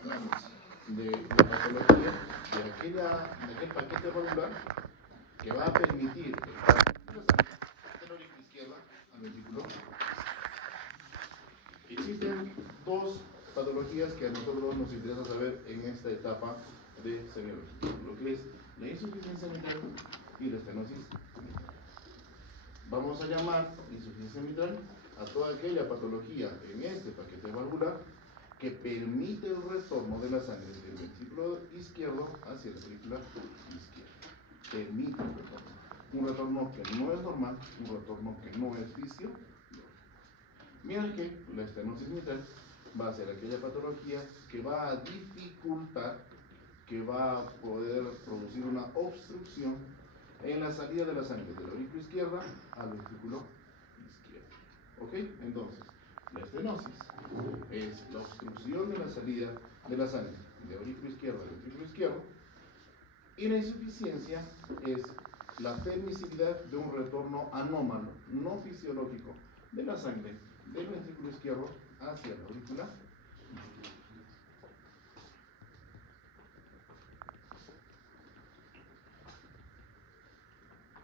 de patología de aquel paquete valvular que va a permitir el paso de la oreja izquierda al ventrículo. Existen dos patologías que a nosotros nos interesa saber en esta etapa de semiología, lo que es la insuficiencia mitral y la estenosis mitral. Vamos a llamar insuficiencia mitral a toda aquella patología en este paquete valvular que permite el retorno de la sangre del ventrículo izquierdo hacia la aurícula izquierda. Permite el retorno. Un retorno que no es normal, un retorno que no es fisiológico. Miren que la estenosis mitral va a ser aquella patología que va a dificultar, que va a poder producir una obstrucción en la salida de la sangre de la aurícula izquierda al ventrículo izquierdo. ¿Ok? Entonces, la estenosis es la obstrucción de la salida de la sangre de aurícula izquierda al ventrículo izquierdo, y la insuficiencia es la permisividad de un retorno anómalo, no fisiológico, de la sangre del ventrículo izquierdo hacia la aurícula izquierda.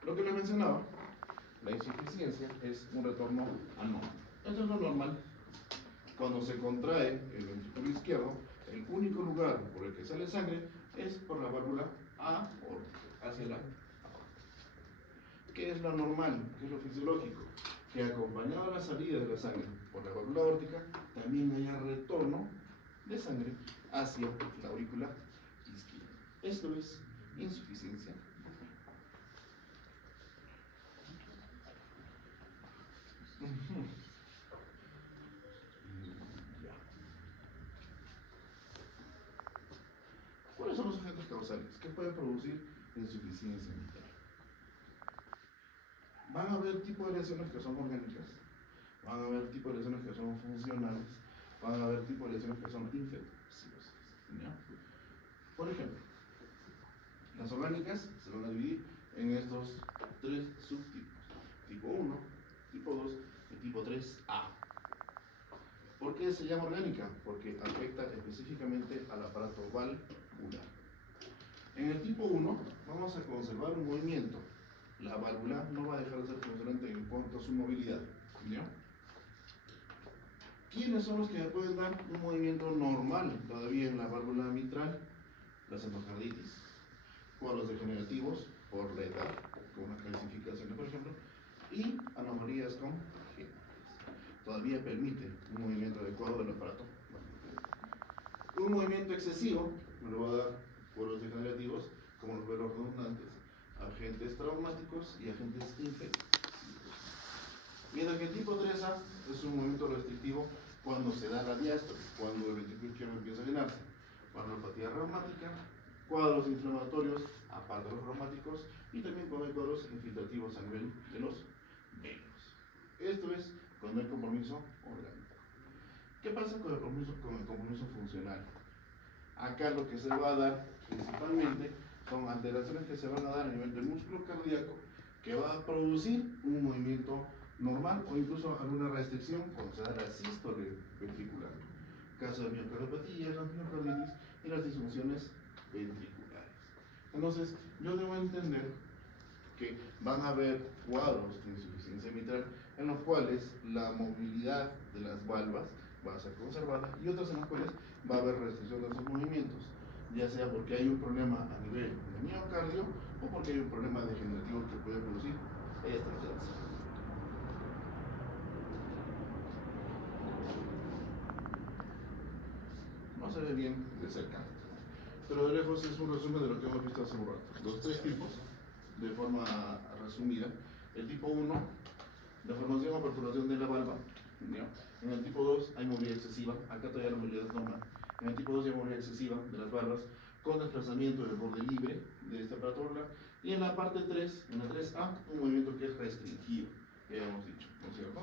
Lo que les mencionaba, la insuficiencia es un retorno anómalo. Esto es lo normal. Cuando se contrae el ventrículo izquierdo, el único lugar por el que sale sangre es por la válvula aórtica, hacia la aorta. ¿Qué es lo normal? ¿Qué es lo fisiológico? Que acompañado a la salida de la sangre por la válvula aórtica, también haya retorno de sangre hacia la aurícula izquierda. Esto es insuficiencia. ¿Cuáles son los agentes causales que pueden producir insuficiencia mitral? Van a haber tipos de lesiones que son orgánicas, van a haber tipos de lesiones que son funcionales, van a haber tipos de lesiones que son infecciosas. Por ejemplo, las orgánicas se van a dividir en estos tres subtipos: tipo 1, tipo 2 y tipo 3A. ¿Por qué se llama orgánica? Porque afecta específicamente al aparato valvular. En el tipo 1 vamos a conservar un movimiento. La válvula no va a dejar de ser funcionante en cuanto a su movilidad. ¿No? ¿Quiénes son los que pueden dar un movimiento normal todavía en la válvula mitral? Las endocarditis, cuadros degenerativos por la edad, con una calcificación, por ejemplo, y anomalías congénitas. Todavía permite un movimiento adecuado del aparato. Un movimiento excesivo me lo va a dar cuadros degenerativos, como los velos redundantes, agentes traumáticos y agentes infecciosos. Mientras que el tipo 3A es un movimiento restrictivo cuando se da la diástole, cuando el ventrículo izquierdo empieza a llenarse. Neuropatía reumática, cuadros inflamatorios, aparte de los reumáticos, y también cuando hay cuadros infiltrativos a nivel de los venos. Esto es cuando hay compromiso orgánico. ¿Qué pasa con el compromiso funcional? Acá lo que se va a dar principalmente son alteraciones que se van a dar a nivel del músculo cardíaco, que va a producir un movimiento normal o incluso alguna restricción cuando se da la sístole ventricular. Caso de miocardiopatía, la miocarditis y las disfunciones ventriculares. Entonces, yo debo entender que van a haber cuadros de insuficiencia mitral en los cuales la movilidad de las valvas va a ser conservada y otras en las cuales va a haber restricción de sus movimientos, ya sea porque hay un problema a nivel de miocardio o porque hay un problema degenerativo que puede producir esta alteración. No se ve bien de cerca, pero de lejos es un resumen de lo que hemos visto hace un rato. Los tres tipos, de forma resumida: el tipo 1, deformación o perforación de la valva. En el tipo 2 hay movilidad excesiva, acá todavía la movilidad es normal. En el tipo 2 hay movilidad excesiva de las valvas con desplazamiento del borde libre de este aparato valvular. Y en la parte 3, en la 3A, un movimiento que es restringido, que ya hemos dicho, ¿no es cierto?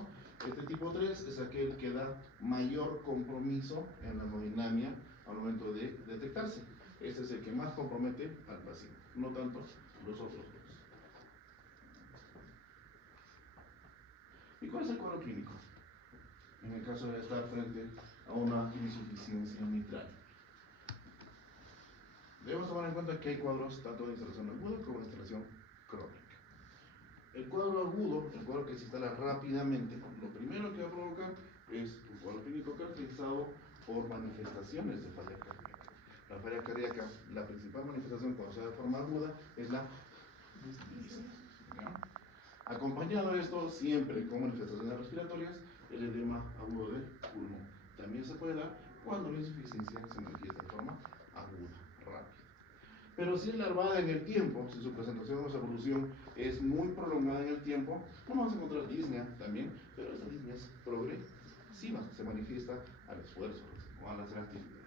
Este tipo 3 es aquel que da mayor compromiso en la hemodinamia al momento de detectarse. Este es el que más compromete al paciente, no tanto los otros dos. ¿Y cuál es el cuadro clínico en el caso de estar frente a una insuficiencia mitral? debemos tomar en cuenta que hay cuadros tanto de instalación aguda como de instalación crónica. El cuadro agudo, el cuadro que se instala rápidamente, lo primero que va a provocar es un cuadro clínico caracterizado por manifestaciones de falla cardíaca. La falla cardíaca, la principal manifestación cuando se da de forma aguda es la disnea. Acompañado de esto, siempre con manifestaciones respiratorias, el edema agudo del pulmón. También se puede dar cuando la insuficiencia se manifiesta de forma aguda, rápida. Pero si es larvada en el tiempo, si su presentación o su evolución es muy prolongada en el tiempo, vamos a encontrar disnea también, pero esta disnea es progresiva, se manifiesta al esfuerzo o a la actividad.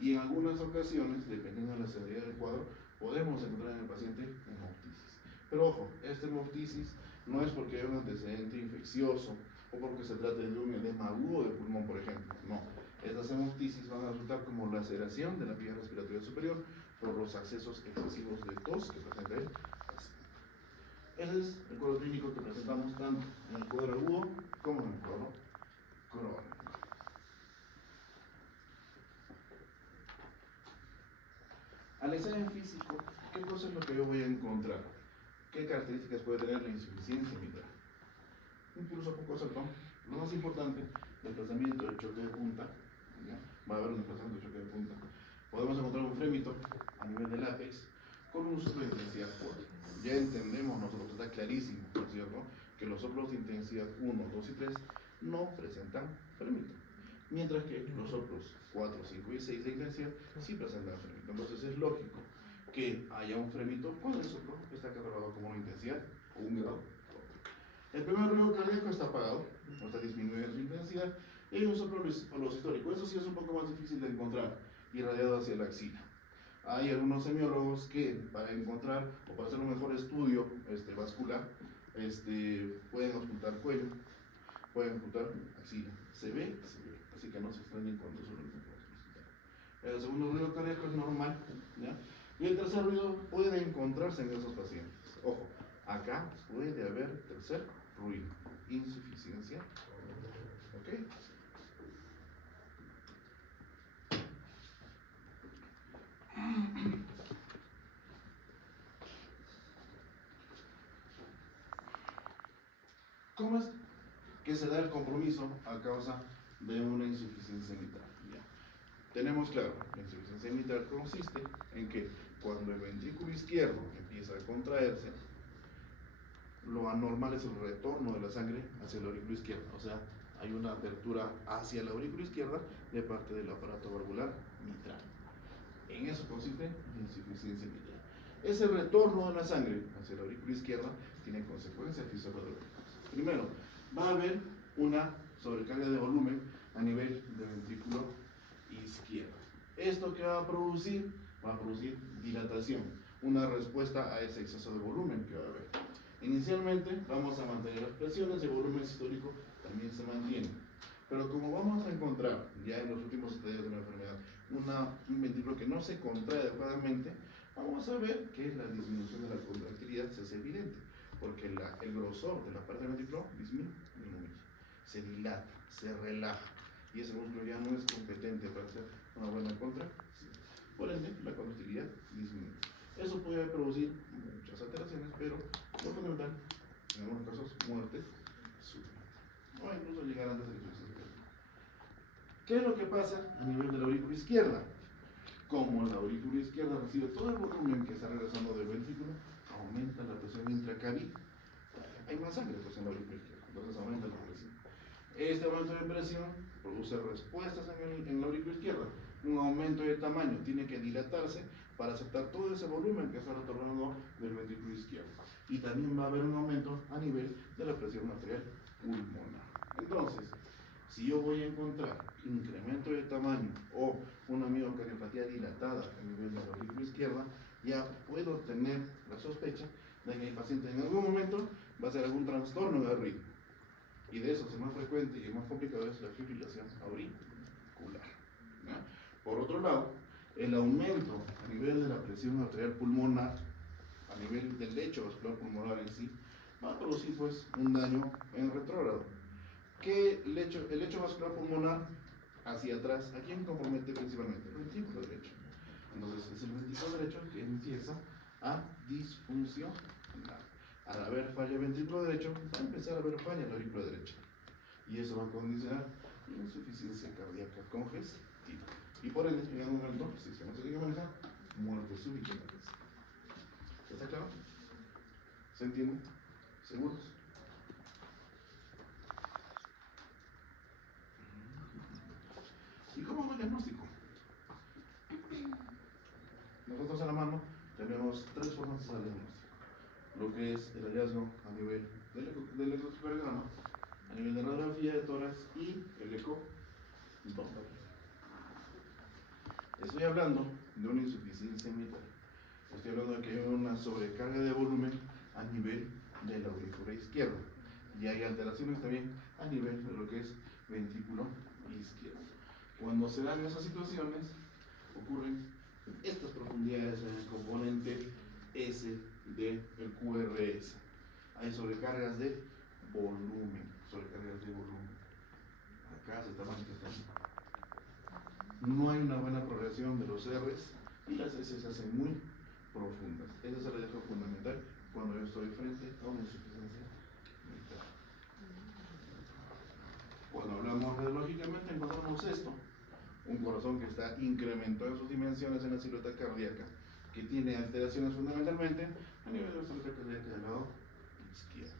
Y en algunas ocasiones, dependiendo de la severidad del cuadro, podemos encontrar en el paciente hemoptisis. Pero ojo, esta hemoptisis no es porque haya un antecedente infeccioso o porque se trate de un edema agudo de pulmón, por ejemplo. No, estas hemoptisis van a resultar como laceración de la vía respiratoria superior por los accesos excesivos de tos que presenta el paciente. Ese es el cuadro clínico que presentamos tanto en el cuadro agudo como en el cuadro crónico. Al examen físico, ¿qué cosa es lo que yo voy a encontrar? ¿Qué características puede tener la insuficiencia mitral? Un pulso poco alto. Lo más importante, desplazamiento de choque de punta. ¿Ya? Va a haber un desplazamiento de choque de punta. Podemos encontrar un frémito a nivel del ápex con un soplo de intensidad 4. Ya entendemos nosotros, está clarísimo, ¿no es cierto?, que los soplos de intensidad 1, 2 y 3 no presentan frémito, mientras que los soplos 4, 5 y 6 de intensidad sí presentan frémito. Entonces es lógico que haya un frémito cuando el soplo está catalogado como una intensidad 1 grado. El primer ruido cardíaco está apagado, no está disminuido en su intensidad, y hay un soplo histórico. Eso sí es un poco más difícil de encontrar, irradiado hacia la axila. Hay algunos semiólogos que para encontrar o para hacer un mejor estudio vascular pueden ocultar cuello, pueden ocultar axila. Se ve, así que no se extrañen cuando eso lo podemos presentar. El segundo ruido cardíaco es normal, ¿ya? Y el tercer ruido puede encontrarse en esos pacientes. Ojo, acá puede haber tercer ruido, insuficiencia. ¿Ok? ¿Cómo es que se da el compromiso a causa de una insuficiencia mitral? Ya. Tenemos claro, la insuficiencia mitral consiste en que cuando el ventrículo izquierdo empieza a contraerse, lo anormal es el retorno de la sangre hacia el aurículo izquierdo, o sea, hay una apertura hacia la aurícula izquierda de parte del aparato valvular mitral. En eso consiste la insuficiencia mitral. Ese retorno de la sangre hacia la aurícula izquierda tiene consecuencias fisiológicas. Primero, va a haber una sobrecarga de volumen a nivel del ventrículo izquierdo. ¿Esto qué va a producir? Va a producir dilatación, una respuesta a ese exceso de volumen que va a haber. Inicialmente vamos a mantener las presiones y el volumen sistólico también se mantiene. Pero como vamos a encontrar ya en los últimos estadios de la enfermedad un ventrículo que no se contrae adecuadamente, vamos a ver que la disminución de la contractilidad se hace evidente, porque el grosor de la parte del ventrículo disminuye, se dilata, se relaja, y ese músculo ya no es competente para hacer una buena contracción. Por ende, la contractilidad disminuye. Eso puede producir muchas alteraciones, pero lo fundamental, en algunos casos, muerte súbita, o incluso llegar antes de la insuficiencia. ¿Qué es lo que pasa a nivel de la aurícula izquierda? Como la aurícula izquierda recibe todo el volumen que está regresando del ventrículo, aumenta la presión intracavital. Hay más sangre pues, en la aurícula izquierda, entonces aumenta la presión. Este aumento de presión produce respuestas en la aurícula izquierda. Un aumento de tamaño, tiene que dilatarse para aceptar todo ese volumen que está retornando del ventrículo izquierdo. Y también va a haber un aumento a nivel de la presión arterial pulmonar. Entonces, si yo voy a encontrar incremento de tamaño o una miocardiopatía dilatada a nivel de la aurícula izquierda, ya puedo tener la sospecha de que el paciente en algún momento va a hacer algún trastorno de ritmo. Y de eso es más frecuente y más complicado es la fibrilación auricular. ¿Ya? Por otro lado, el aumento a nivel de la presión arterial pulmonar, a nivel del lecho vascular pulmonar en sí, va a producir pues un daño en retrógrado. El lecho vascular pulmonar hacia atrás, ¿a quién compromete principalmente? El ventrículo derecho. Entonces, es el ventrículo derecho que empieza a disfuncionar. Al haber falla ventrículo derecho, va a empezar a haber falla en la aurícula derecha. Y eso va a condicionar insuficiencia cardíaca congestiva. Y por ende, llega un momento, si no se llega a manejar, muerte súbita. ¿Está claro? ¿Se entiende? ¿Seguros? ¿Y cómo es el diagnóstico? Nosotros en la mano tenemos tres formas de hacer el diagnóstico. Lo que es el hallazgo a nivel del ecocardiograma, a nivel de radiografía de tórax y el eco Doppler. Estoy hablando de una insuficiencia mitral. Estoy hablando de que hay una sobrecarga de volumen a nivel de la aurícula izquierda. Y hay alteraciones también a nivel de lo que es ventrículo izquierdo. Cuando se dan esas situaciones, ocurren estas profundidades en el componente S del QRS. Hay sobrecargas de volumen. Acá se está manifestando. No hay una buena progresión de los R's y las S se hacen muy profundas. Ese es el hallazgo fundamental cuando yo estoy frente a una insuficiencia mitral. Cuando hablamos radiológicamente encontramos esto, un corazón que está incrementado en sus dimensiones en la silueta cardíaca, que tiene alteraciones fundamentalmente a nivel de la silueta cardíaca del lado izquierdo.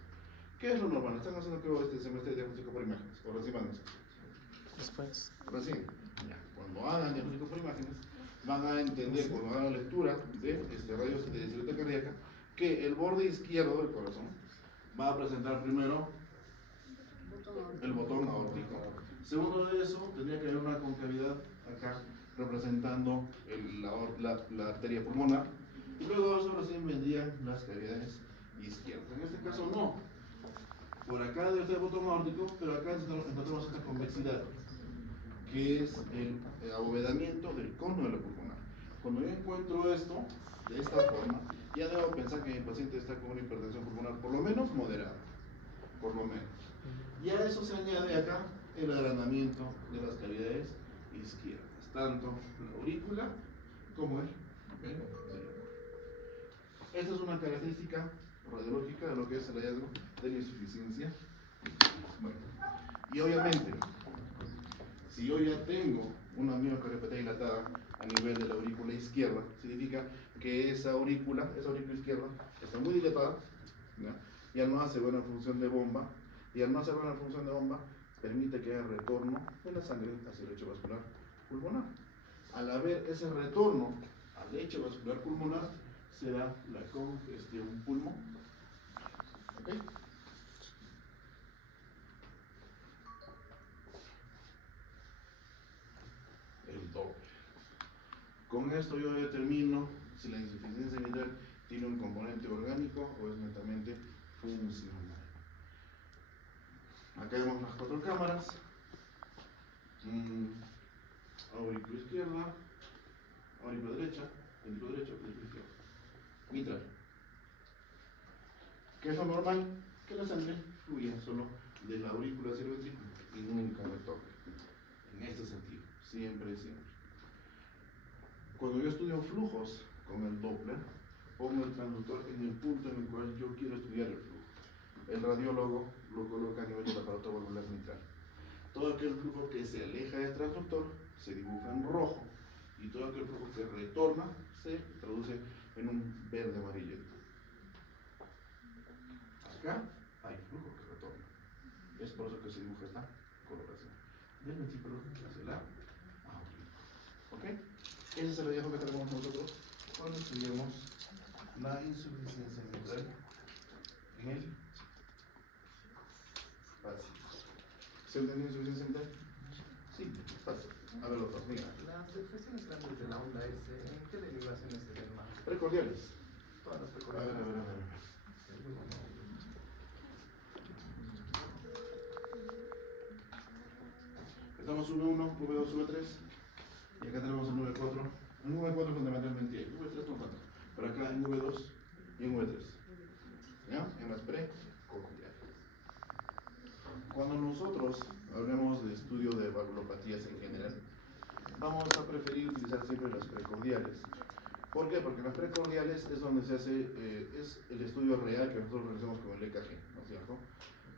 ¿Qué es lo normal? ¿Están haciendo que este semestre diagnóstico por imágenes? ¿O recién van a hacer? Después. Recién. Ya. Cuando hagan diagnóstico por imágenes, van a entender, cuando hagan la lectura de radios de silueta cardíaca, que el borde izquierdo del corazón va a presentar primero el botón aórtico. Segundo de eso, tendría que haber una concavidad acá representando la arteria pulmonar. Y luego eso recién vendrían las cavidades izquierdas. En este caso no. Por acá debe estar el botón aórtico, pero acá encontramos esta convexidad, que es el abovedamiento del cono de la pulmonar. Cuando yo encuentro esto de esta forma, ya debo pensar que mi paciente está con una hipertensión pulmonar por lo menos moderada, por lo menos. Y a eso se añade acá el agrandamiento de las cavidades izquierdas, tanto la aurícula como el ventricular. Esta es una característica radiológica de lo que es el hallazgo de la insuficiencia. Bueno, y obviamente, si yo ya tengo una miocardiopatía dilatada a nivel de la aurícula izquierda, significa que esa aurícula izquierda está muy dilatada, ya no hace buena función de bomba, y al no hacer buena función de bomba, permite que haya retorno de la sangre hacia el lecho vascular pulmonar. Al haber ese retorno al lecho vascular pulmonar, se da la congestión pulmonar. ¿Ok? El Doppler. Con esto yo determino si la insuficiencia mitral tiene un componente orgánico o es netamente funcional. Acá vemos las cuatro cámaras. Aurícula izquierda, aurícula derecha, ventrículo derecho, ventrículo izquierdo. Mitral. ¿Qué es lo normal? Que la sangre fluya solo de la aurícula hacia el ventrículo y nunca retorne. En este sentido, siempre. Cuando yo estudio flujos con el Doppler, pongo el transductor en el punto en el cual yo quiero estudiar el flujo. El radiólogo lo coloca a nivel del aparato valvular mitral. Todo aquel flujo que se aleja del transductor se dibuja en rojo, y todo aquel flujo que retorna se traduce en un verde amarillento. Acá hay flujo que retorna. Es por eso que se dibuja esta coloración del ventrículo hacia la aurícula. ¿Ok? Ese es el hallazgo que tenemos nosotros cuando estudiamos la insuficiencia mitral en el paciente. ¿Se entendió insuficiencia mitral? Sí, fácil. A ver, otros, mira. Las depresiones grandes de la onda S, ¿en qué derivaciones se ven más? Precordiales. Todas las A precordiales. ver. Estamos V1, V2, V3. Y acá tenemos el V4. En V4 fundamentalmente hay V3 no tanto, pero acá en V2 y en V3. ¿Ya? En las precordiales. Cuando nosotros hablemos de estudio de valvulopatías en general, vamos a preferir utilizar siempre las precordiales, ¿Por qué? Porque en las precordiales es donde se hace, es el estudio real que nosotros realizamos con el EKG, ¿no es cierto?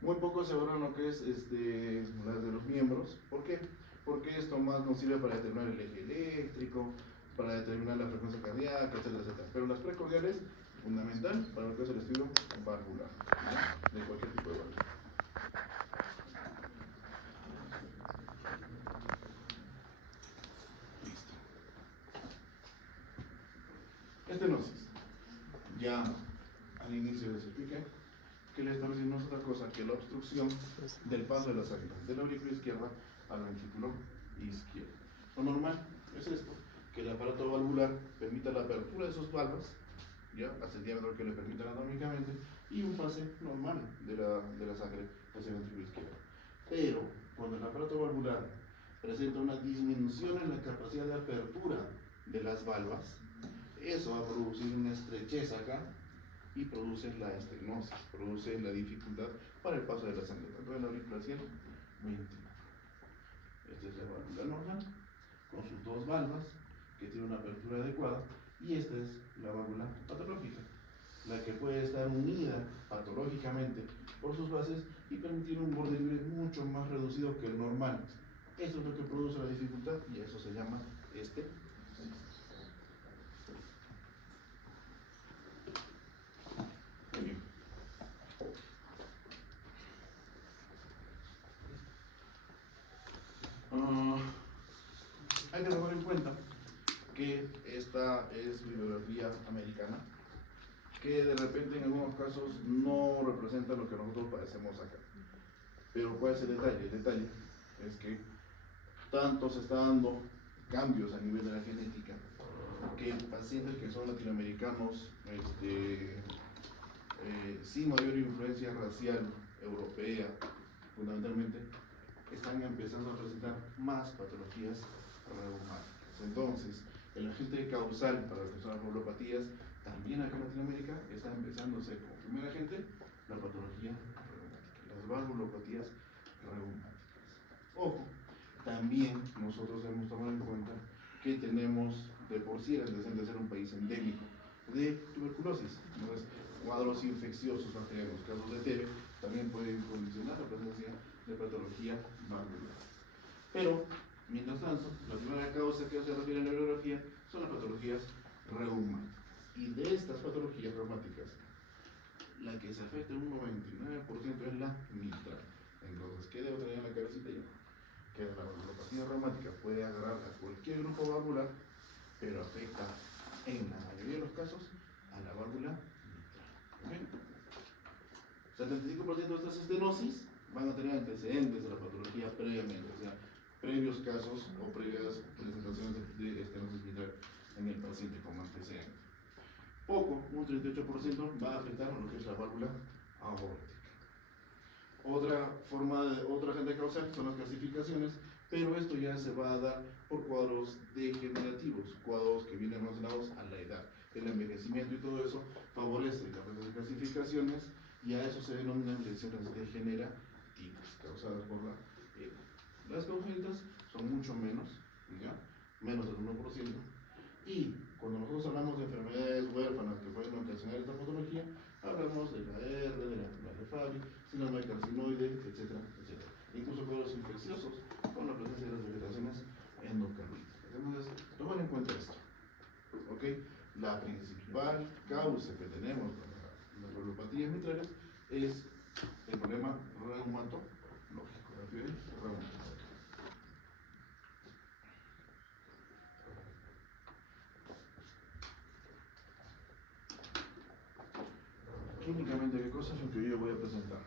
Muy poco se valora lo que es las de los miembros. ¿Por qué? Porque esto más nos sirve para determinar el eje eléctrico, para determinar la frecuencia cardíaca, etcétera, etcétera. Pero las precordiales, fundamental para lo que es el estudio valvular, ¿no? De cualquier tipo de válvula. Listo. Estenosis. Ya al inicio les expliqué que la estenosis no es otra cosa que la obstrucción del paso de la sangre de la aurícula izquierda al ventrículo izquierdo. Lo normal es esto, que el aparato valvular permita la apertura de sus valvas, ya hasta el diámetro que le permita anatómicamente, y un pase normal de la sangre hacia el ventrículo izquierdo. Pero cuando el aparato valvular presenta una disminución en la capacidad de apertura de las valvas, eso va a producir una estrechez acá y produce la estenosis, produce la dificultad para el paso de la sangre, tanto en la aurícula hacia el ventrículo. Esta es la válvula normal, con sus dos valvas, que tiene una apertura adecuada, y esta es la válvula patológica, la que puede estar unida patológicamente por sus bases y permitir un borde libre mucho más reducido que el normal. Eso es lo que produce la dificultad y eso se llama Muy bien. Hay que tomar en cuenta que esta es bibliografía americana, que de repente en algunos casos no representa lo que nosotros padecemos acá. Pero ¿cuál es el detalle? El detalle es que tanto se está dando cambios a nivel de la genética, que pacientes que son latinoamericanos, sin mayor influencia racial europea, fundamentalmente, están empezando a presentar más patologías reumáticas. Entonces, el agente causal para lo que son las valvulopatías, también acá en Latinoamérica, está empezando a ser como primer agente la patología reumática, las valvulopatías reumáticas. Ojo, también nosotros debemos tomar en cuenta que tenemos de por sí el antecedente de ser un país endémico de tuberculosis. Entonces, cuadros infecciosos bacterianos, casos de TB, también pueden condicionar la presencia de patología valvular. Pero, mientras tanto, la primera causa que se refiere a la bibliografía son las patologías reumáticas. Y de estas patologías reumáticas, la que se afecta en un 99% es la mitral. Entonces, ¿qué debo tener en la cabecita yo? Que la valvulopatía reumática puede agarrar a cualquier grupo valvular, pero afecta en la mayoría de los casos a la válvula mitral. ¿Okay? 75% de estas estenosis van a tener antecedentes de la patología previamente, o sea, previos casos o previas presentaciones de estenosis mitral en el paciente como antecedente. Poco, un 38% va a afectar a lo que es la válvula aórtica. Otra agente causal son las calcificaciones, pero esto ya se va a dar por cuadros degenerativos, cuadros que vienen relacionados a la edad. El envejecimiento y todo eso favorece la presencia de calcificaciones y a eso se denominan lesiones degenerativas causadas por la edad. Las congénitas son mucho menos, ¿ya? Menos del 1%. Y cuando nosotros hablamos de enfermedades huérfanas que pueden ocasionar esta patología, hablamos de la R, de la enfermedad de Fabry, síndrome carcinoide, etcétera, etcétera. Incluso cuadros infecciosos con la presencia de las vegetaciones endocardíticas. Entonces, tomen en cuenta esto. ¿Ok? La principal causa que tenemos para las valvulopatías mitrales es el problema reumatológico. ¿Refiere? Reumatológico. Clínicamente, ¿qué cosas es lo que yo voy a presentar?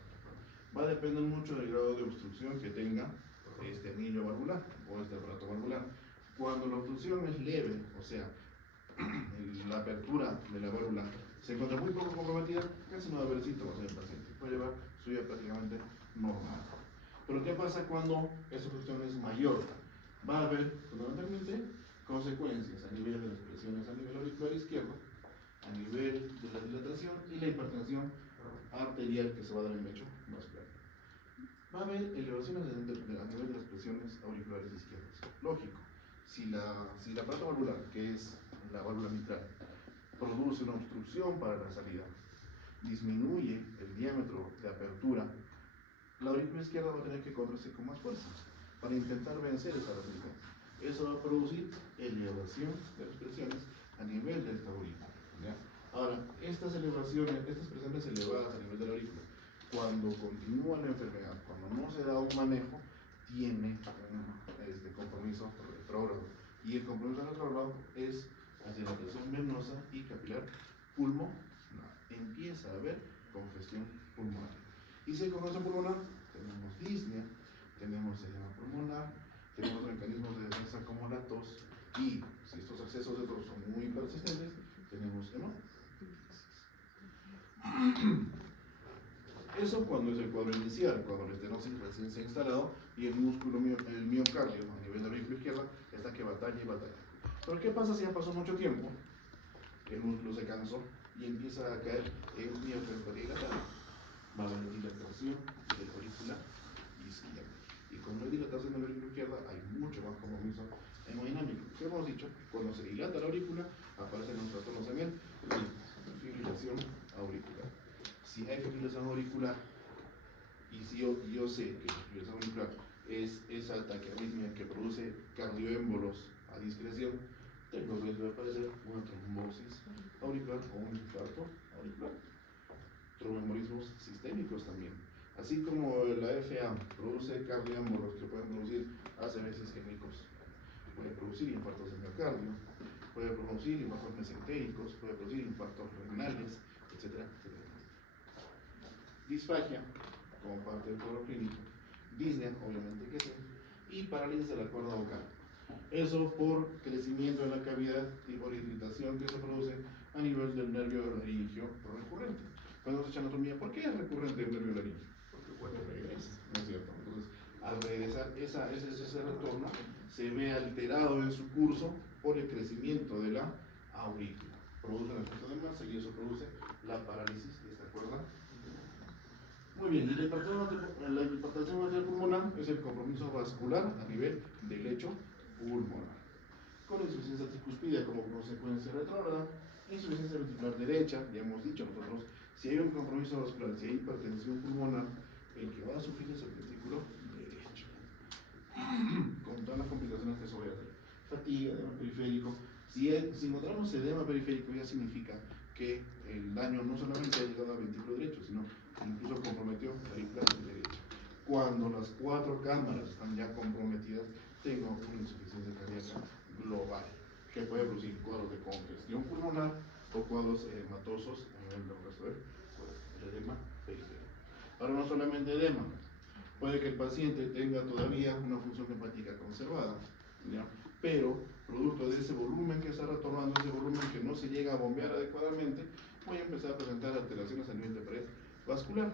Va a depender mucho del grado de obstrucción que tenga este anillo valvular o este aparato valvular. Cuando la obstrucción es leve, o sea, la apertura de la válvula se encuentra muy poco comprometida, casi no va a haber síntomas en el paciente, puede llevar su vida prácticamente normal. Pero ¿qué pasa cuando esa obstrucción es mayor? Va a haber fundamentalmente consecuencias a nivel de las presiones a nivel auricular izquierdo, a nivel de la dilatación y la hipertensión arterial que se va a dar en el lecho vascular. Va a haber elevaciones a nivel de las presiones auriculares izquierdas. Lógico, si el aparato valvular, que es la válvula mitral produce una obstrucción para la salida, disminuye el diámetro de apertura, la aurícula izquierda va a tener que contraerse con más fuerza para intentar vencer esa resistencia. Eso va a producir elevación de las presiones a nivel de esta aurícula, ¿ya? Ahora, estas presiones elevadas a nivel de la aurícula, cuando continúa la enfermedad, cuando no se da un manejo, tiene un compromiso retrógrado. Y el compromiso retrógrado es hacia la presión venosa y capilar pulmonar. Empieza a haber congestión pulmonar. Y si hay congestión pulmonar, tenemos disnea, tenemos edema pulmonar, tenemos mecanismos de defensa como la tos, y si estos accesos de tos son muy persistentes, tenemos hemólisis. Eso cuando es el cuadro inicial, cuando la estenosis recién se ha instalado y el músculo, el miocardio a nivel de la aurícula izquierda está que batalla y batalla. Pero ¿qué pasa si ya pasó mucho tiempo? El músculo se cansó y empieza a caer en miocardio dilatado. Va a haber dilatación de la aurícula izquierda. Y con la dilatación de la aurícula izquierda hay mucho más compromiso hemodinámico. ¿Qué hemos dicho? Cuando se dilata la aurícula, aparecen los trastornos también de fibrilación auricular. Si hay fibrilación auricular, y si yo sé que la fibrilación auricular es esa taquiarritmia que produce cardioémbolos a discreción, tengo riesgo de aparecer una trombosis auricular o un infarto auricular. Tromboembolismos sistémicos también. Así como la FA produce cardioémbolos que pueden producir ACVs isquémicos, puede producir infartos de miocardio, puede producir infartos mesentéricos, puede producir infartos renales, etcétera, etcétera. Disfagia, como parte del cuadro clínico, disnea, obviamente que sí, y parálisis de la cuerda vocal. Eso por crecimiento de la cavidad y por irritación que se produce a nivel del nervio laringio recurrente. Cuando se echa anatomía, ¿por qué es recurrente el nervio laringio? Porque cuando regresa, ¿no es cierto? Entonces, al regresar, ese retorno se ve alterado en su curso por el crecimiento de la aurícula. Produce un efecto de masa y eso produce la parálisis de esta cuerda. Muy bien, la hipertensión arterial pulmonar es el compromiso vascular a nivel del lecho pulmonar, con insuficiencia tricuspidea como consecuencia retrógrada, insuficiencia ventricular derecha. Ya hemos dicho nosotros, si hay un compromiso vascular, si hay hipertensión pulmonar, el que va a sufrir es el ventrículo derecho, con todas las complicaciones que eso va a traer. Fatiga, edema periférico. Si encontramos edema periférico, ya significa que el daño no solamente ha llegado al ventrículo derecho, sino incluso comprometió la aurícula derecha. Cuando las 4 cámaras están ya comprometidas, tengo una insuficiencia cardíaca global, que puede producir cuadros de congestión pulmonar o cuadros edematosos a nivel del resto del cuerpo, el edema periférico. Ahora, no solamente edema, puede que el paciente tenga todavía una función hepática conservada, ¿ya? Pero producto de ese volumen que está retornando, ese volumen que no se llega a bombear adecuadamente, voy a empezar a presentar alteraciones a nivel de pared vascular.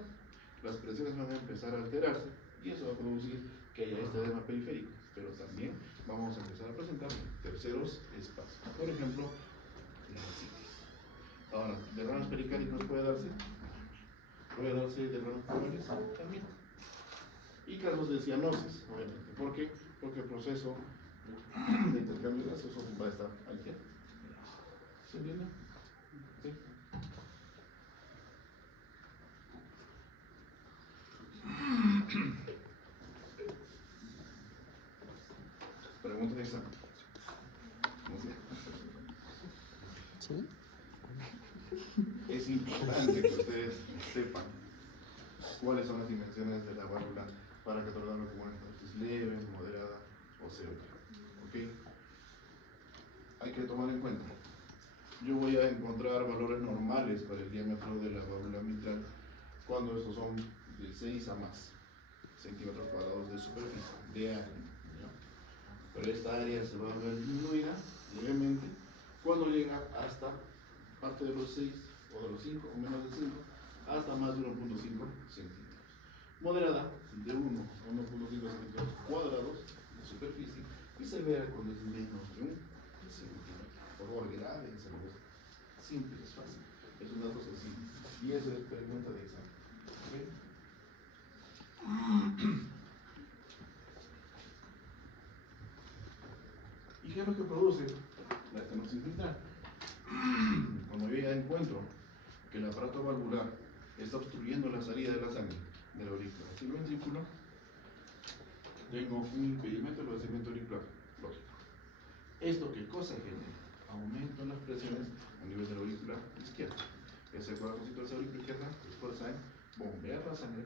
Las presiones van a empezar a alterarse y eso va a producir que haya este edema periférico, pero también vamos a empezar a presentar terceros espacios, por ejemplo, la citis. Ahora, derrames pericálicos puede darse derrames pulmonares también, y casos de cianosis, obviamente. ¿Por qué? Porque el proceso de intercambio gaseoso va a estar alterado. ¿Se entiende? ¿Sí? Pregunta de examen. ¿Sí? Es importante que ustedes sepan cuáles son las dimensiones de la válvula para catalogarlo como una estenosis leve, moderada o severa. ¿Ok? Hay que tomar en cuenta. Yo voy a encontrar valores normales para el diámetro de la válvula mitral cuando estos son de 6 a más centímetros cuadrados de superficie, de área. Pero esta área se va a ver disminuida levemente cuando llega hasta parte de los 6 o de los 5 o menos de 5 hasta más de 1.5 centímetros. Moderada de 1 a 1.5 centímetros cuadrados de superficie y severa cuando es menos de 1 centímetro. Por favor, grábenselo. Simple, es fácil. Es un dato sencillo. Y eso es pregunta de examen. ¿Okay? ¿Y qué es lo que produce la estenosis mitral? encuentro que el aparato valvular está obstruyendo la salida de la sangre de la aurícula hacia el ventrículo, tengo un impedimento del vaciamiento auricular, lógico. ¿Esto qué cosa genera? Aumento en las presiones a nivel de la aurícula izquierda. Ese corazoncito de esa aurícula izquierda se esfuerza en bombear la sangre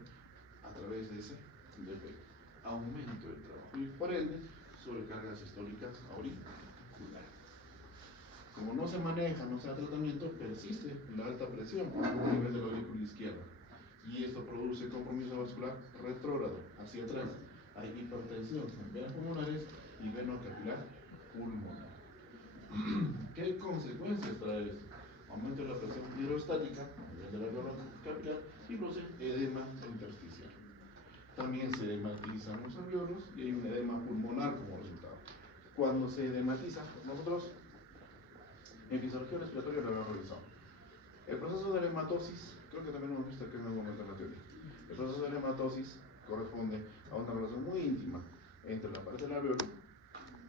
a través de ese defecto. Aumento del trabajo y por ende sobrecarga sistólica auricular. Como no se maneja, no se da tratamiento, persiste la alta presión a nivel de la aurícula izquierda. Y esto produce compromiso vascular retrógrado, hacia atrás. Hay hipertensión en venas pulmonares y venocapilar pulmonar. ¿Qué consecuencias trae esto? Aumento de la presión hidrostática a nivel de la alveolar capilar y produce edema intersticial. También se edematizan los alveolos y hay un edema pulmonar como resultado. Cuando se edematiza, nosotros en fisiología respiratoria lo habíamos revisado. El proceso de la hematosis, creo que también lo hemos visto aquí en algún momento en la teoría. El proceso de la hematosis corresponde a una relación muy íntima entre la pared del alveolo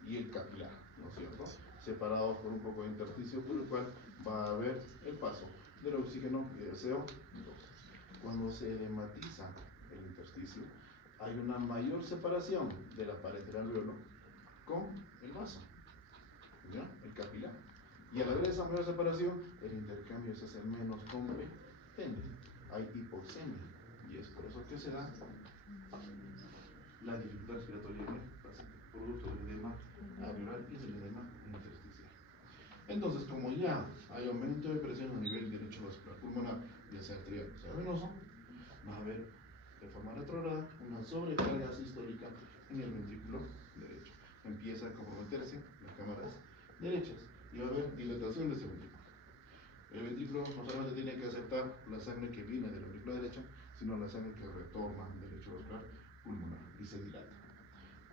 y el capilar, ¿no es cierto? Separados por un poco de intersticio, por el cual va a haber el paso del oxígeno y del CO2. Cuando se edematiza el intersticio, hay una mayor separación de la pared del alveolo con el vaso, ¿ya? El capilar. Y al haber esa mayor separación, el intercambio se hace menos competente. Hay hipoxemia. Y es por eso que se da la dificultad respiratoria en el paciente, producto del edema alveolar y del edema intersticial. Entonces, como ya hay aumento de presión a nivel derecho vascular pulmonar, ya sea arterial o sea venoso, va a haber de forma retrógrada una sobrecarga sistólica en el ventrículo derecho. Empieza a comprometerse las cámaras derechas y va a haber dilatación de ese ventrículo. El ventrículo no solamente tiene que aceptar la sangre que viene del ventrículo derecho, sino la sangre que retorna del lecho vascular pulmonar y se dilata.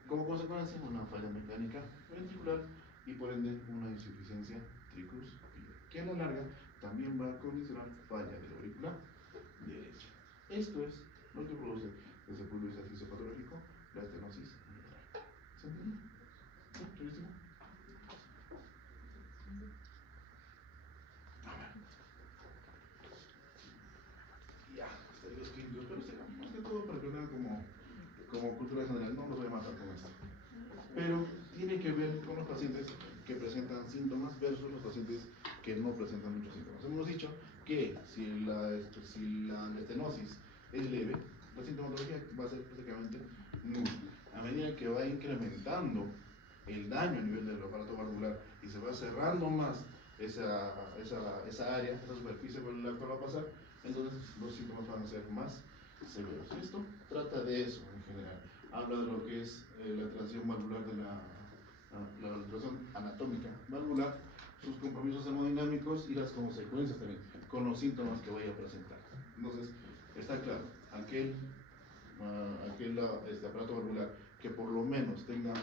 Como consecuencia, una falla mecánica ventricular y por ende una insuficiencia tricúspide, que a la larga también va a condicionar falla de la aurícula derecha. Esto es lo que produce, desde el punto de vista fisiopatológico, la estenosis mitral. ¿Se entiende? ¿Sí? ¿Clarísimo? Ya, estereos clínicos, pero será más que todo para que vean como cultura general, no los voy a matar con esto. Pero tiene que ver con los pacientes que presentan síntomas versus los pacientes que no presentan muchos síntomas. Hemos dicho que si la estenosis es leve, la sintomatología va a ser prácticamente nula. A medida que va incrementando el daño a nivel del aparato valvular y se va cerrando más esa área, esa superficie por la cual va a pasar, entonces los síntomas van a ser más severos. Esto trata de eso en general. Habla de lo que es la alteración valvular de la alteración anatómica valvular, sus compromisos hemodinámicos y las consecuencias también con los síntomas que vaya a presentar. Entonces, está claro, aquel aparato valvular que por lo menos tenga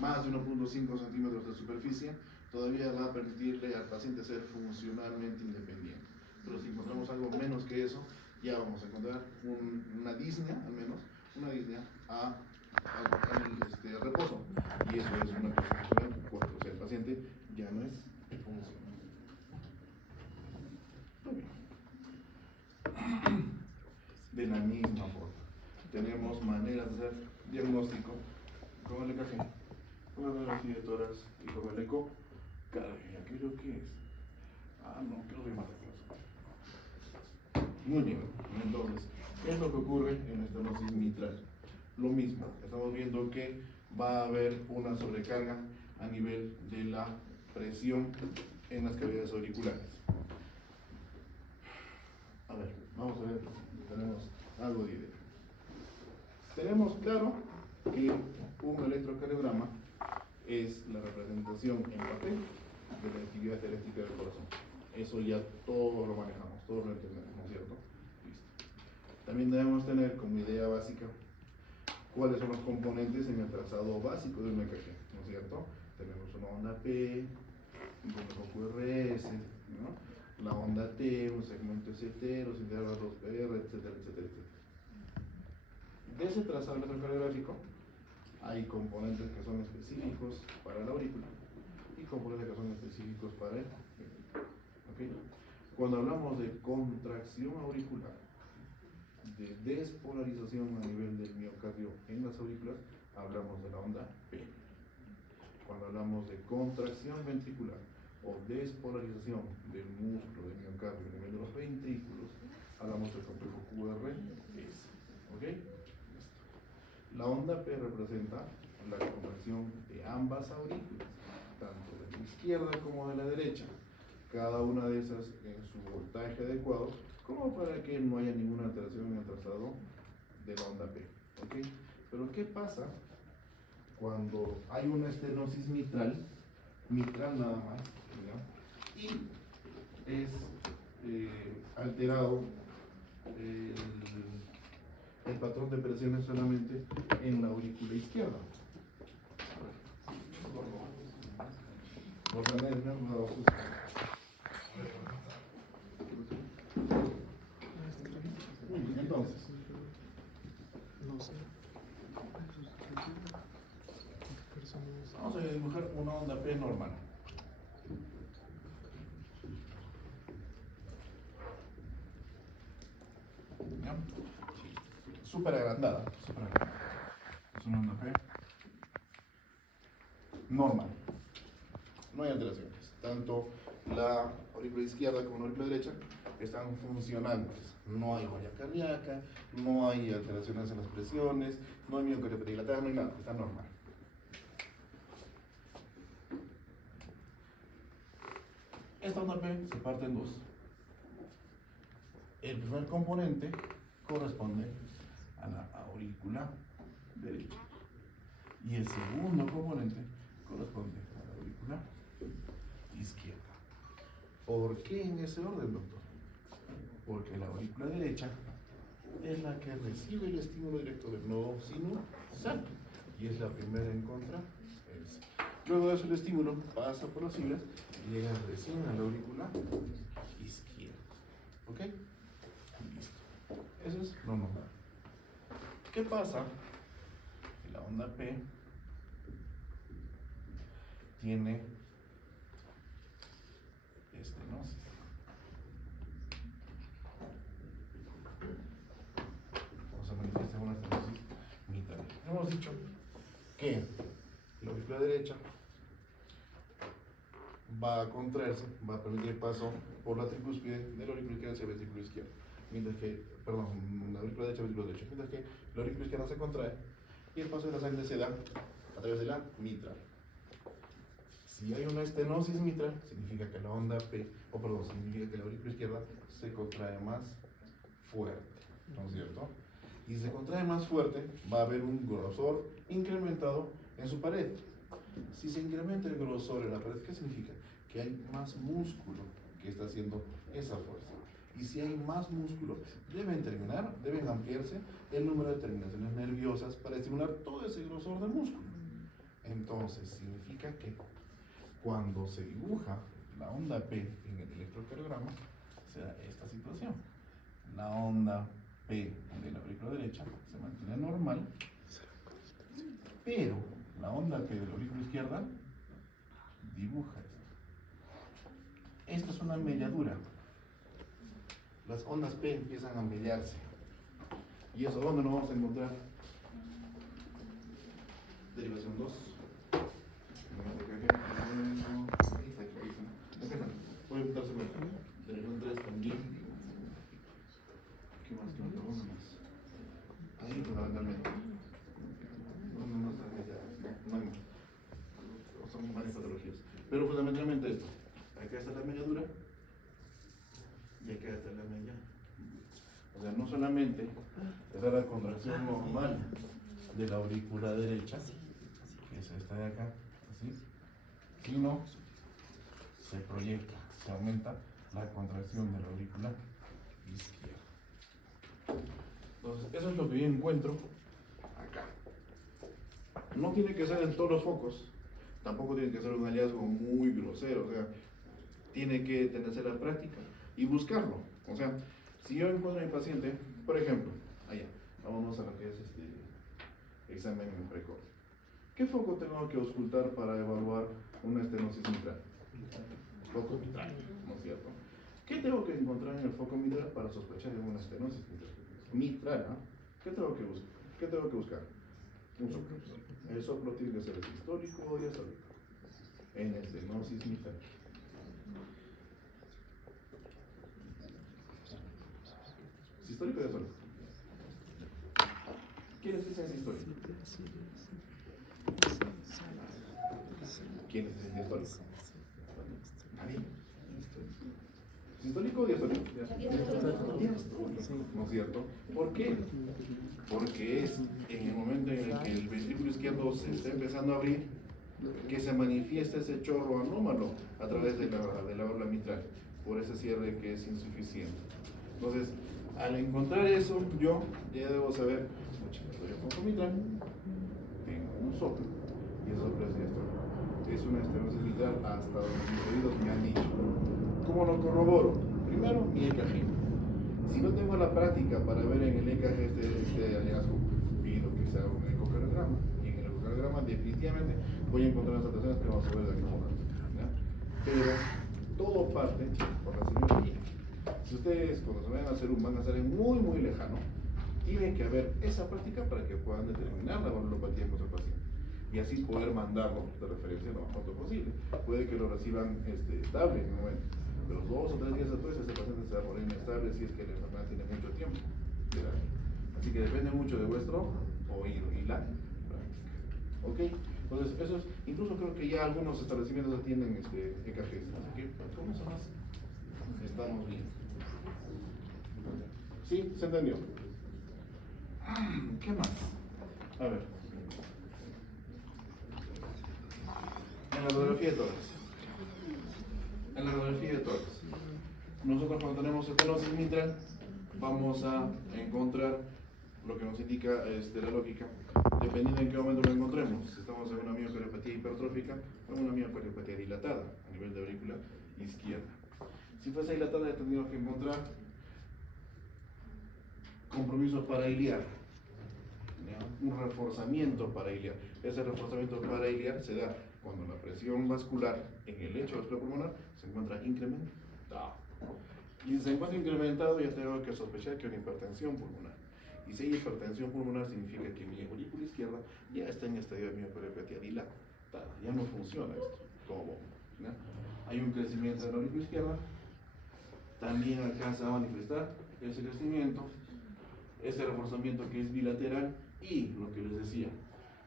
más de 1.5 centímetros de superficie, todavía va a permitirle al paciente ser funcionalmente independiente. Pero si encontramos algo menos que eso, ya vamos a encontrar una disnea, al menos, una disnea al reposo. Y eso es una cosa funcional, o sea, el paciente ya no es funcional. De la misma forma, tenemos maneras de hacer diagnóstico con el EKG, con la radiografía de tórax y con el eco. ¿Aquello qué es? No, que lo voy a matar con eso. Muy bien, entonces, ¿qué es lo que ocurre en la estenosis mitral? Lo mismo, estamos viendo que va a haber una sobrecarga a nivel de la presión en las cavidades auriculares. A ver, vamos a ver, tenemos algo de idea. Tenemos claro que un electrocardiograma es la representación en papel de la actividad eléctrica del corazón. Eso ya todo lo manejamos, todo lo entendemos, ¿no es cierto? Listo. También debemos tener como idea básica cuáles son los componentes en el trazado básico de un EKG, ¿no es cierto? Tenemos una onda P, un conjunto QRS, ¿no? La onda T, un segmento ST, los intervalos PR, etcétera, etcétera, etcétera. De ese trazado electrocardiográfico hay componentes que son específicos para la aurícula y componentes que son específicos para el ¿ok? Cuando hablamos de contracción auricular, de despolarización a nivel del miocardio en las aurículas, hablamos de la onda P. Cuando hablamos de contracción ventricular o despolarización del músculo del miocardio a nivel de los ventrículos, hablamos del complejo QRS. ¿Ok? La onda P representa la contracción de ambas aurículas, tanto de la izquierda como de la derecha, cada una de esas en su voltaje adecuado, como para que no haya ninguna alteración en el trazado de la onda P. ¿Ok? Pero ¿qué pasa cuando hay una estenosis mitral nada más, ¿ya? Y es alterado el patrón de presiones solamente en la aurícula izquierda? Por la nervio, muy bien, entonces, No sé. vamos a dibujar una onda P normal. ¿Ya? Súper agrandada. Es una onda P normal. No hay alteraciones. Tanto la aurícula izquierda como la aurícula derecha están funcionantes. No hay falla cardíaca, no hay alteraciones en las presiones, no hay miocardiopatia dilatada, no hay nada. Está normal. Esta onda P se parte en dos. El primer componente corresponde a la aurícula derecha y el segundo componente corresponde a la aurícula izquierda. ¿Por qué en ese orden, doctor? Porque la aurícula derecha es la que recibe el estímulo directo del nodo sinusal y es la primera en contraerse. Luego de eso el estímulo pasa por las fibras y llega recién a la aurícula izquierda. ¿Ok? Listo. Eso es lo normal. ¿Qué pasa si la onda P tiene estenosis? O se manifiesta una estenosis mitral. Hemos dicho que la aurícula derecha va a contraerse, va a permitir paso por la tricúspide de la aurícula izquierda hacia el ventrículo izquierdo. Mientras que, perdón, la aurícula derecha, ventrículo derecho. Mientras que la aurícula izquierda se contrae y el paso de la sangre se da a través de la mitral. Si hay una estenosis mitral, significa que la onda P, significa que la aurícula izquierda se contrae más fuerte, ¿no es cierto? Y si se contrae más fuerte, va a haber un grosor incrementado en su pared. Si se incrementa el grosor en la pared, ¿qué significa? Que hay más músculo que está haciendo esa fuerza. Y si hay más músculo, deben ampliarse el número de terminaciones nerviosas para estimular todo ese grosor de músculo. Entonces, significa que cuando se dibuja la onda P en el electrocardiograma, se da esta situación. La onda P de la aurícula derecha se mantiene normal, pero la onda P de la aurícula izquierda dibuja esto. Esto es una melladura. Las ondas P empiezan a mellarse. ¿Y eso dónde nos vamos a encontrar? Derivación 2. Voy a apuntarse por acá. Derivación 3 también. ¿Qué más? ¿Dónde más? Ahí, fundamentalmente. ¿Dónde más está mellada? No hay más. Son varias patologías. Pero fundamentalmente esto. Acá está la melladura. Y acá está la mella. O sea, no solamente está la contracción normal de la aurícula derecha, que es esta de acá, así, sino se proyecta, se aumenta la contracción de la aurícula izquierda. Entonces, eso es lo que yo encuentro acá. No tiene que ser en todos los focos, tampoco tiene que ser un hallazgo muy grosero, o sea, tiene que tenerse la práctica y buscarlo. O sea, si yo encuentro a mi paciente, por ejemplo, allá, vámonos a lo que es examen precoz. ¿Qué foco tengo que auscultar para evaluar una estenosis mitral? Foco mitral, ¿no es cierto? ¿Qué tengo que encontrar en el foco mitral para sospechar de una estenosis mitral? ¿No? ¿Qué tengo que buscar? ¿Qué tengo que buscar? Un soplo. El soplo tiene que ser sistólico o diastólico en estenosis mitral. ¿Sistólico o diastólico? ¿Quiénes dicen sistólico? ¿Quiénes dicen diastólico? Nadie. ¿Sistólico o diastólico? ¿No es cierto? ¿Por qué? Porque es en el momento en el que el ventrículo izquierdo se está empezando a abrir que se manifiesta ese chorro anómalo a través de la válvula mitral, por ese cierre que es insuficiente. Entonces, al encontrar eso, yo ya debo saber, estoy en foco mitral, tengo un soplo, y el soplo es diastólico. Es una estenosis mitral hasta donde mis oídos me han dicho. ¿Cómo lo corroboro? Primero, mi EKG. Si no tengo la práctica para ver en el EKG este hallazgo, pido que se haga un ecocardiograma. Y en el ecocardiograma definitivamente voy a encontrar las alteraciones que vamos a ver de aquí a un momento. Pero todo parte por la cirugía. Si ustedes cuando se vayan a hacer van a salir muy muy lejano, tiene que haber esa práctica para que puedan determinar la valvulopatía en nuestro paciente. Y así poder mandarlo de referencia lo más pronto posible. Puede que lo reciban estable en un momento, pero 2 o 3 días después ese paciente se va a poner inestable si es que la enfermedad tiene mucho tiempo. Así que depende mucho de vuestro oído y la práctica. ¿Ok? Entonces, eso es, incluso creo que ya algunos establecimientos atienden EKGs. Así que con eso más estamos bien. ¿Sí? ¿Se entendió? ¿Qué más? A ver. En la radiografía de tórax. En la radiografía de tórax. Nosotros cuando tenemos estenosis mitral vamos a encontrar lo que nos indica la lógica, dependiendo en qué momento lo encontremos. Si estamos en una miocardiopatia hipertrófica o en una miocardiopatia dilatada a nivel de aurícula izquierda. Si fuese dilatada, tendríamos que encontrar compromiso parailiar, un reforzamiento parailiar. Ese reforzamiento parailiar se da cuando la presión vascular en el lecho vascular pulmonar se encuentra incrementada. Y si se encuentra incrementado, ya tengo que sospechar que hay una hipertensión pulmonar. Y si hay hipertensión pulmonar, significa que mi aurícula izquierda ya está en estadio de miocardiopatia dilatada. Ya no funciona esto como bomba, ¿no? Hay un crecimiento de la aurícula izquierda. También acá se va a manifestar ese crecimiento, ese reforzamiento que es bilateral y lo que les decía,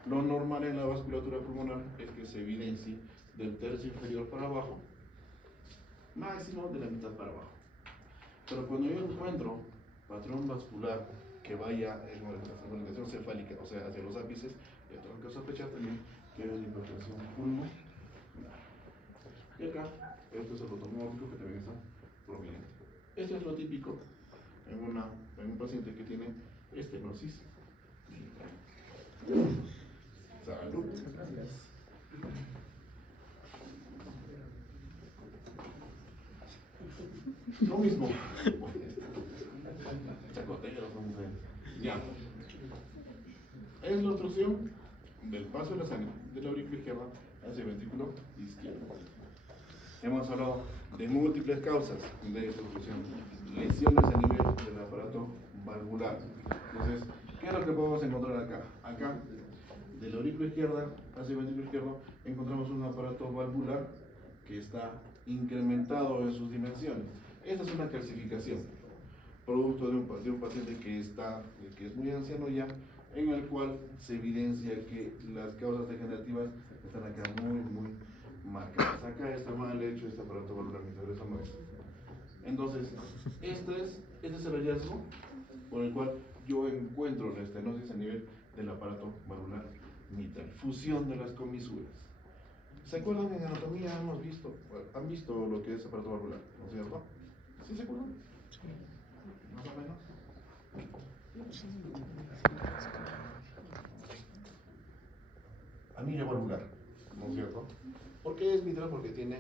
lo normal en la vasculatura pulmonar es que se evidencie del tercio inferior para abajo, máximo de la mitad para abajo. Pero cuando yo encuentro patrón vascular que vaya en orientación cefálica, o sea, hacia los ápices, ya tengo que sospechar también que hay una hipertensión pulmonar. Y acá, esto es el automóvico que también está prominente. Esto es lo típico en un paciente que tiene estenosis. Salud. Lo mismo. Chacoteros, vamos a ver. Ya. Es la obstrucción del paso de la sangre de la aurícula izquierda hacia el ventrículo izquierdo. Hemos hablado de múltiples causas de esta obstrucción. Lesiones a nivel del aparato valvular. Entonces, ¿qué es lo que podemos encontrar acá? Acá, de la aurícula izquierda hacia el ventrículo izquierdo, encontramos un aparato valvular que está incrementado en sus dimensiones. Esta es una calcificación, producto de un paciente que es muy anciano ya, en el cual se evidencia que las causas degenerativas están acá muy marcadas. Acá está mal hecho este aparato valvular mitral, eso no es. Entonces, este es el hallazgo por el cual yo encuentro la estenosis a nivel del aparato valvular mitral. Fusión de las comisuras. ¿Se acuerdan? En anatomía han visto lo que es aparato valvular, ¿no es cierto? ¿Sí se acuerdan? Sí. Más o menos. Anillo valvular, ¿no es cierto? ¿Por qué es mitral? Porque tiene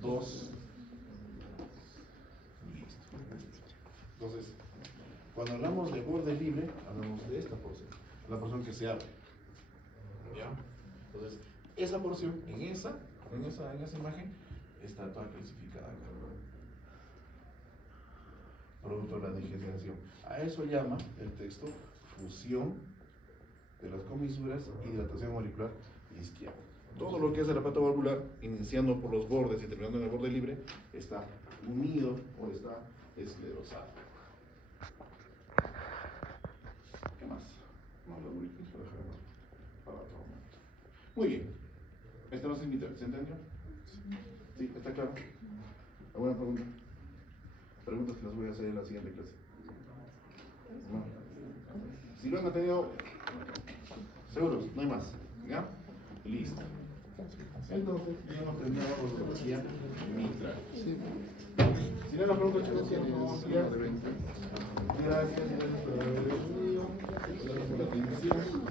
dos. Listo. Entonces, cuando hablamos de borde libre, hablamos de esta porción, la porción que se abre. ¿Ya? Entonces, esa porción, en esa imagen, está toda clasificada acá. producto de la degeneración. A eso llama el texto fusión de las comisuras y dilatación auricular isquial. Todo lo que es el aparato valvular, iniciando por los bordes y terminando en el borde libre, está unido o está esclerosado. ¿Qué más? No, la ubicación lo dejaremos para otro momento. Muy bien. Esta no se invita, ¿se entendió? Sí, está claro. ¿Alguna pregunta? Preguntas que las voy a hacer en la siguiente clase. No. Si lo han tenido, seguros, no hay más. ¿Ya? Listo. Entonces, ya hemos terminado la odontología mitral. Si no la pregunta, chicos, gracias por haber venido. Gracias por la atención.